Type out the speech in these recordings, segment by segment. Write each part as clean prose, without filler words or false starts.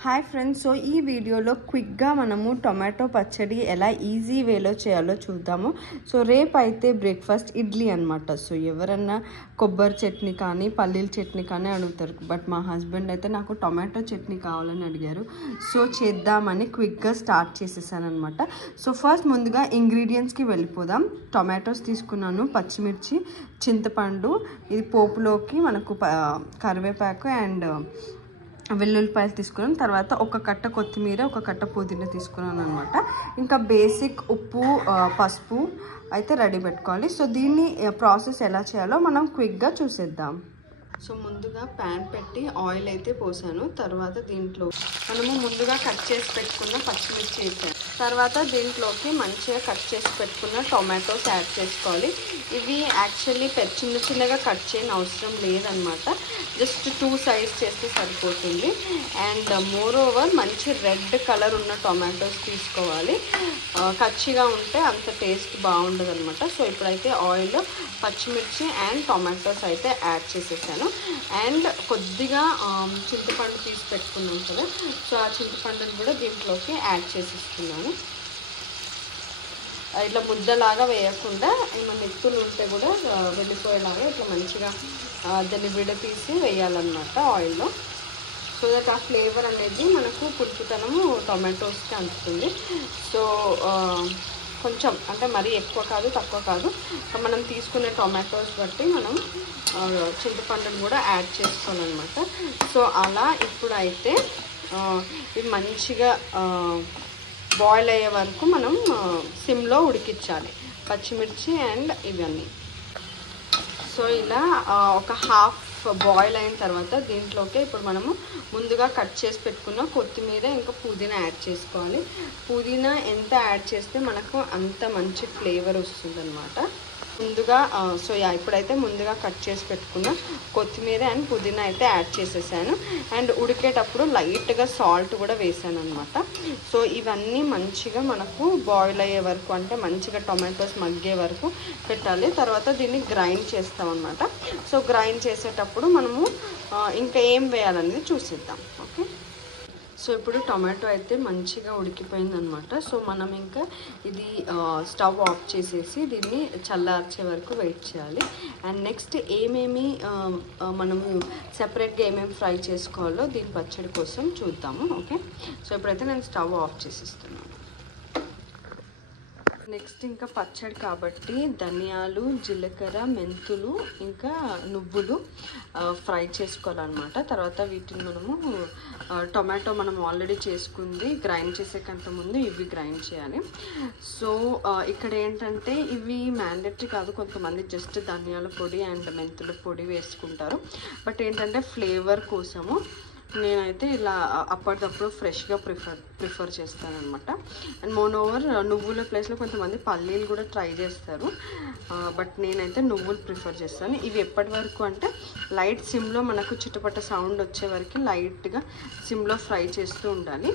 Hi friends, so ఈ వీడియోలో క్విక్గా మనము టొమాటో పచ్చడి ఎలా ఈజీ వేలో చేయాలో చూద్దాము. సో రేపు అయితే బ్రేక్ఫాస్ట్ ఇడ్లీ అనమాట. సో ఎవరన్నా కొబ్బరి చట్నీ కానీ పల్లీల చట్నీ కానీ అడుగుతారు, బట్ మా హస్బెండ్ అయితే నాకు టొమాటో చట్నీ కావాలని అడిగారు. సో చేద్దామని క్విక్గా స్టార్ట్ చేసేసాను అనమాట. సో ఫస్ట్ ముందుగా ఇంగ్రీడియంట్స్కి వెళ్ళిపోదాం. టొమాటోస్ తీసుకున్నాను, పచ్చిమిర్చి, చింతపండు, ఇది పోపులోకి మనకు కరివేపాకు అండ్ వెల్లుల్లిపాయలు తీసుకున్నాను. తర్వాత ఒక కట్ట కొత్తిమీర, ఒక కట్ట పుదీనా తీసుకున్నాను అనమాట. ఇంకా బేసిక్ ఉప్పు, పసుపు అయితే రెడీ పెట్టుకోవాలి. సో దీన్ని ప్రాసెస్ ఎలా చేయాలో మనం క్విక్గా చూసేద్దాం. సో ముందుగా ప్యాన్ పెట్టి ఆయిల్ అయితే పోసాను. తర్వాత దీంట్లో మనము ముందుగా కట్ చేసి పెట్టుకున్న పచ్చిమిర్చి వేసాను. తర్వాత దీంట్లోకి మంచిగా కట్ చేసి పెట్టుకున్న టొమాటోస్ యాడ్ చేసుకోవాలి. ఇవి యాక్చువల్లీ చిన్న చిన్నగా కట్ చేయని అవసరం లేదనమాట, జస్ట్ 2 సైజ్ చేస్తే సరిపోతుంది. అండ్ మోర్ ఓవర్ మంచి రెడ్ కలర్ ఉన్న టొమాటోస్ తీసుకోవాలి. కచ్చిగా ఉంటే అంత టేస్ట్ బాగుండదు అనమాట. సో ఇప్పుడైతే ఆయిల్ పచ్చిమిర్చి అండ్ టొమాటోస్ అయితే యాడ్ చేసేసాను. అండ్ కొద్దిగా చింతపండు తీసి పెట్టుకున్నాం కదా, సో ఆ చింతపండుని కూడా దీంట్లోకి యాడ్ చేసేస్తున్నాను. ఇట్లా ముద్దలాగా వేయకుండా ఏమైనా ఎత్తులు ఉంటే కూడా వెళ్ళిపోయేలాగా ఇట్లా మంచిగా దాన్ని విడతీసి వేయాలన్నమాట ఆయిల్లో. సో దట్ ఆ ఫ్లేవర్ అనేది మనకు పులుపుతనము టొమాటోస్కి అందుతుంది. సో కొంచెం అంటే మరీ ఎక్కువ కాదు తక్కువ కాదు, మనం తీసుకునే టొమాటోస్ బట్టి మనం చింతపండుని కూడా యాడ్ చేసుకోవాలన్నమాట. సో అలా ఇప్పుడైతే ఇవి మంచిగా బాయిల్ అయ్యే వరకు మనం సిమ్లో ఉడికించాలి పచ్చిమిర్చి అండ్ ఇవన్నీ. సో ఇలా ఒక హాఫ్ బాయిల్ అయిన తర్వాత దీంట్లోకి ఇప్పుడు మనము ముందుగా కట్ చేసి పెట్టుకున్న కొత్తిమీర ఇంకా పుదీనా యాడ్ చేసుకోవాలి. పుదీనా ఎంత యాడ్ చేస్తే మనకు అంత మంచి ఫ్లేవర్ వస్తుంది అనమాట. ముందుగా ఇప్పుడైతే ముందుగా కట్ చేసి పెట్టుకున్న కొత్తిమీర అండ్ పుదీనా అయితే యాడ్ చేసేసాను. అండ్ ఉడికేటప్పుడు లైట్గా సాల్ట్ కూడా వేసాను అనమాట. సో ఇవన్నీ మంచిగా మనకు బాయిల్ అయ్యే వరకు, అంటే మంచిగా టొమాటోస్ మగ్గే వరకు పెట్టాలి. తర్వాత దీన్ని గ్రైండ్ చేస్తాం అనమాట. సో గ్రైండ్ చేసేటప్పుడు మనము ఇంకా ఏం వేయాలనేది చూసిద్దాం. ఓకే, సో ఇప్పుడు టొమాటో అయితే మంచిగా ఉడికిపోయింది అనమాట. సో మనం ఇంకా ఇది స్టవ్ ఆఫ్ చేసేసి దీన్ని చల్లార్చే వరకు వెయిట్ చేయాలి. అండ్ నెక్స్ట్ ఏమేమి మనము సెపరేట్గా ఏమేమి ఫ్రై చేసుకోవాలో దీని పచ్చడి కోసం చూద్దాము. ఓకే, సో ఇప్పుడైతే నేను స్టవ్ ఆఫ్ చేసేస్తున్నాను. నెక్స్ట్ ఇంకా పచ్చడి కాబట్టి ధనియాలు, జీలకర్ర, మెంతులు ఇంకా నువ్వులు ఫ్రై చేసుకోవాలన్నమాట. తర్వాత వీటిని మనము టొమాటో మనం ఆల్రెడీ చేసుకుంది గ్రైండ్ చేసేకంటే ముందు ఇవి గ్రైండ్ చేయాలి. సో ఇక్కడ ఏంటంటే ఇవి మ్యాండేటరీ కాదు, కొంతమంది జస్ట్ ధనియాల పొడి అండ్ మెంతుల పొడి వేసుకుంటారు. బట్ ఏంటంటే ఫ్లేవర్ కోసము నేనైతే ఇలా అప్పటికప్పుడు ఫ్రెష్గా ప్రిఫర్ చేస్తాను అనమాట. అండ్ మోర్ ఓవర్ నువ్వుల ప్లేస్లో కొంతమంది పల్లీలు కూడా ట్రై చేస్తారు, బట్ నేనైతే నువ్వులు ప్రిఫర్ చేస్తాను. ఇవి ఎప్పటి వరకు అంటే లైట్ సిమ్లో మనకు చిటపట సౌండ్ వచ్చే వరకు లైట్గా సిమ్లో ఫ్రై చేస్తూ ఉండాలి.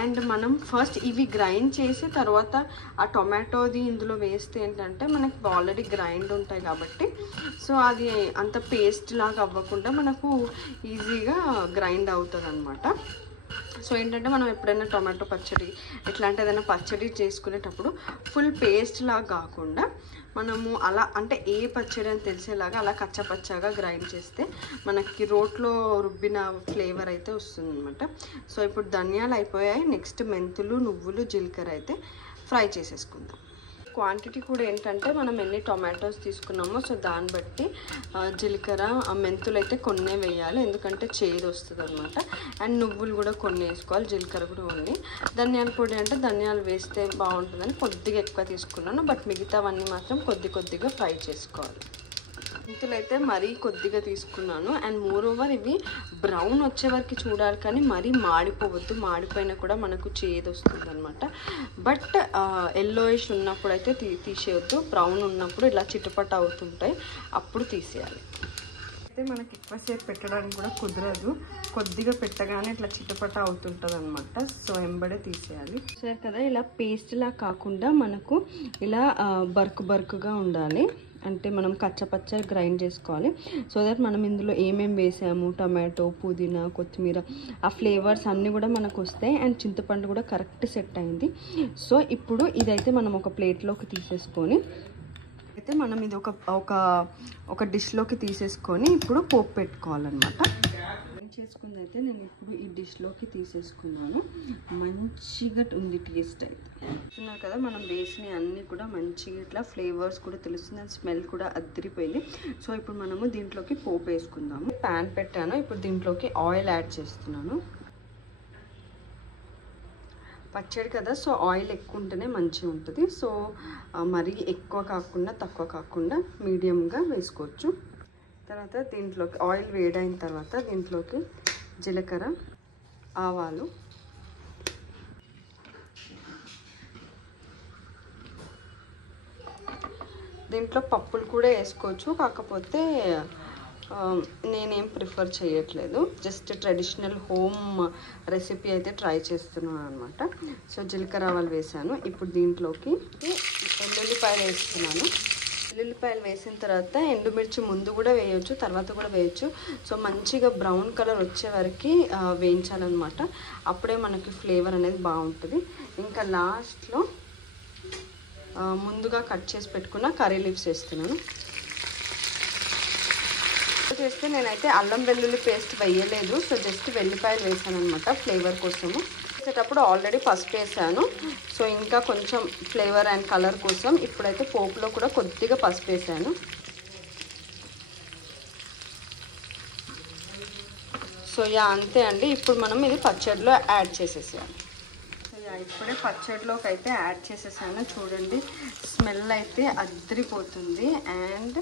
అండ్ మనం ఫస్ట్ ఇవి గ్రైండ్ చేసి తర్వాత ఆ టొమాటోది ఇందులో వేస్తే ఏంటంటే మనకి ఆల్రెడీ గ్రైండ్ ఉంటాయి కాబట్టి సో అది అంత పేస్ట్ లాగా అవ్వకుండా మనకు ఈజీగా గ్రైండ్ అవుతుంది అనమాట. సో ఏంటంటే మనం ఎప్పుడైనా టొమాటో పచ్చడి ఇట్లాంటి ఏదైనా పచ్చడి చేసుకునేటప్పుడు ఫుల్ పేస్ట్ లాగా కాకుండా మనము అలా అంటే ఏ పచ్చడి అని తెలిసేలాగా అలా కచ్చపచ్చగా గ్రైండ్ చేస్తే మనకి రోట్లో రుబ్బిన ఫ్లేవర్ అయితే వస్తుంది అనమాట. సో ఇప్పుడు ధనియాలు అయిపోయాయి. నెక్స్ట్ మెంతులు, నువ్వులు, జీలకర్ర అయితే ఫ్రై చేసేసుకుందాం. క్వాంటిటీ కూడా ఏంటంటే మనం ఎన్ని టొమాటోస్ తీసుకున్నామో సో దాన్ని బట్టి జీలకర్ర, మెంతులు అయితే కొన్నే వేయాలి, ఎందుకంటే చేదు వస్తుంది అనమాట. అండ్ నువ్వులు కూడా కొన్ని వేసుకోవాలి, జీలకర్ర కూడా కొన్ని. ధనియాల పొడి అంటే ధనియాలు వేస్తే బాగుంటుందని కొద్దిగా ఎక్కువ తీసుకున్నాను, బట్ మిగతావన్నీ మాత్రం కొద్దిగా ఫ్రై చేసుకోవాలి. మెంతులు అయితే మరీ కొద్దిగా తీసుకున్నాను. అండ్ మోర్ ఓవర్ ఇవి బ్రౌన్ వచ్చే వరకు చూడాలి, కానీ మరీ మాడిపోవద్దు, మాడిపోయినా కూడా మనకు చేదు వస్తుంది అనమాట. బట్ ఎల్లోయిష్ ఉన్నప్పుడు అయితే తీసేయొద్దు, బ్రౌన్ ఉన్నప్పుడు ఇలా చిటపట అవుతుంటాయి, అప్పుడు తీసేయాలి. అయితే మనకి ఎక్కువసేపు పెట్టడానికి కూడా కుదరదు, కొద్దిగా పెట్టగానే ఇట్లా చిటపట అవుతుంటుంది అనమాట. సో ఎంబడే తీసేయాలి. సరే కదా, ఇలా పేస్ట్లా కాకుండా మనకు ఇలా బరుకుగా ఉండాలి. అంటే మనం కచ్చపచ్చ గ్రైండ్ చేసుకోవాలి. సో దట్ మనం ఇందులో ఏమేమి వేసాము, టమాటో, పుదీనా, కొత్తిమీర, ఆ ఫ్లేవర్స్ అన్నీ కూడా మనకు వస్తాయి. అండ్ చింతపండు కూడా కరెక్ట్ సెట్ అయింది. సో ఇప్పుడు ఇదైతే మనం ఒక ప్లేట్లోకి తీసేసుకొని అయితే మనం ఇది ఒక డిష్లోకి తీసేసుకొని ఇప్పుడు పోపు పెట్టుకోవాలన్నమాట. చేసుకుంది అయితే నేను ఇప్పుడు ఈ డిష్లోకి తీసేసుకున్నాను. మంచిగా ఉంది టేస్ట్ అయితే. చూస్తున్నారు కదా, మనం వేసిన అన్నీ కూడా మంచిగా ఇట్లా ఫ్లేవర్స్ కూడా తెలుస్తుంది అండ్ స్మెల్ కూడా అదిరిపోయింది. సో ఇప్పుడు మనము దీంట్లోకి పోపు వేసుకుందాము. ప్యాన్ పెట్టాను, ఇప్పుడు దీంట్లోకి ఆయిల్ యాడ్ చేస్తున్నాను. పచ్చడి కదా, సో ఆయిల్ ఎక్కువ ఉంటేనే మంచిగా ఉంటుంది. సో మరీ ఎక్కువ కాకుండా తక్కువ కాకుండా మీడియంగా వేసుకోవచ్చు. తర్వాత దీంట్లోకి ఆయిల్ వేడైన తర్వాత దీంట్లోకి జీలకర్ర, ఆవాలు, దీంట్లో పప్పులు కూడా వేసుకోవచ్చు. కాకపోతే నేనేం ప్రిఫర్ చేయట్లేదు, జస్ట్ ట్రెడిషనల్ హోమ్ రెసిపీ అయితే ట్రై చేస్తున్నాను అనమాట. సో జీలకర్ర, ఆవాలు వేసాను. ఇప్పుడు దీంట్లోకి వెల్లుల్లిపాయలు వేస్తున్నాను. వెల్లుల్లిపాయలు వేసిన తర్వాత ఎండుమిర్చి ముందు కూడా వేయవచ్చు, తర్వాత కూడా వేయచ్చు. సో మంచిగా బ్రౌన్ కలర్ వచ్చే వరకు వేయించాలన్నమాట. అప్పుడే మనకి ఫ్లేవర్ అనేది బాగుంటుంది. ఇంకా లాస్ట్లో ముందుగా కట్ చేసి పెట్టుకున్న కర్రీ లీవ్స్ వేస్తున్నాను. చేస్తే నేనైతే అల్లం వెల్లుల్లి పేస్ట్ వేయలేదు. సో జస్ట్ వెల్లిపాయలు వేసాను అనమాట ఫ్లేవర్ కోసము. వేసేటప్పుడు ఆల్రెడీ పసుపు వేసాను. సో ఇంకా కొంచెం ఫ్లేవర్ అండ్ కలర్ కోసం ఇప్పుడైతే పోపులో కూడా కొద్దిగా పసుపు వేసాను. సో అంతే అండి. ఇప్పుడు మనం ఇది పచ్చడిలో యాడ్ చేసేసాను. ఇప్పుడే పచ్చడిలోకి అయితే యాడ్ చేసేసాను. చూడండి, స్మెల్ అయితే అదిరిపోతుంది అండ్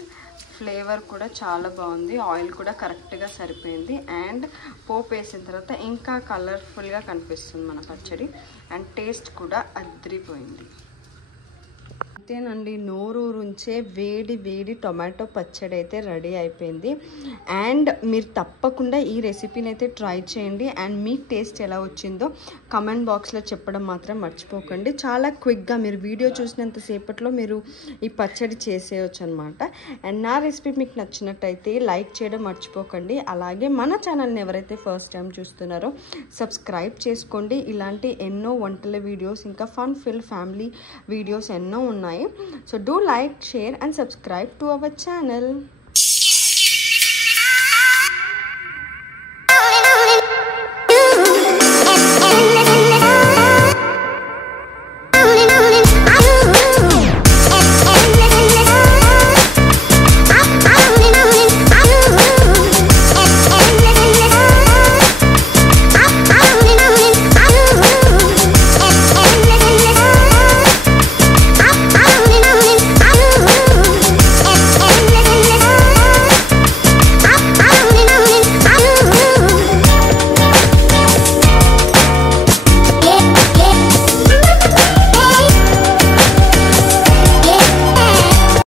ఫ్లేవర్ కూడా చాలా బాగుంది. ఆయిల్ కూడా కరెక్ట్గా సరిపోయింది అండ్ పోపు వేసిన తర్వాత ఇంకా కలర్ఫుల్గా కనిపిస్తుంది మన పచ్చడి అండ్ టేస్ట్ కూడా అదిరిపోయింది. అంతేనండి, నోరూరుంచే వేడి వేడి టొమాటో పచ్చడి అయితే రెడీ అయిపోయింది. అండ్ మీరు తప్పకుండా ఈ రెసిపీని అయితే ట్రై చేయండి అండ్ మీకు టేస్ట్ ఎలా వచ్చిందో కమెంట్ బాక్స్లో చెప్పడం మాత్రం మర్చిపోకండి. చాలా క్విక్గా మీరు వీడియో చూసినంతసేపట్లో మీరు ఈ పచ్చడి చేసేయచ్చు అనమాట. అండ్ నా రెసిపీ మీకు నచ్చినట్టయితే లైక్ చేయడం మర్చిపోకండి. అలాగే మన ఛానల్ని ఎవరైతే ఫస్ట్ టైం చూస్తున్నారో సబ్స్క్రైబ్ చేసుకోండి. ఇలాంటి ఎన్నో వంటల వీడియోస్ ఇంకా ఫన్ ఫిల్ ఫ్యామిలీ వీడియోస్ ఎన్నో ఉన్నాయి. So do like, share and subscribe to our channel.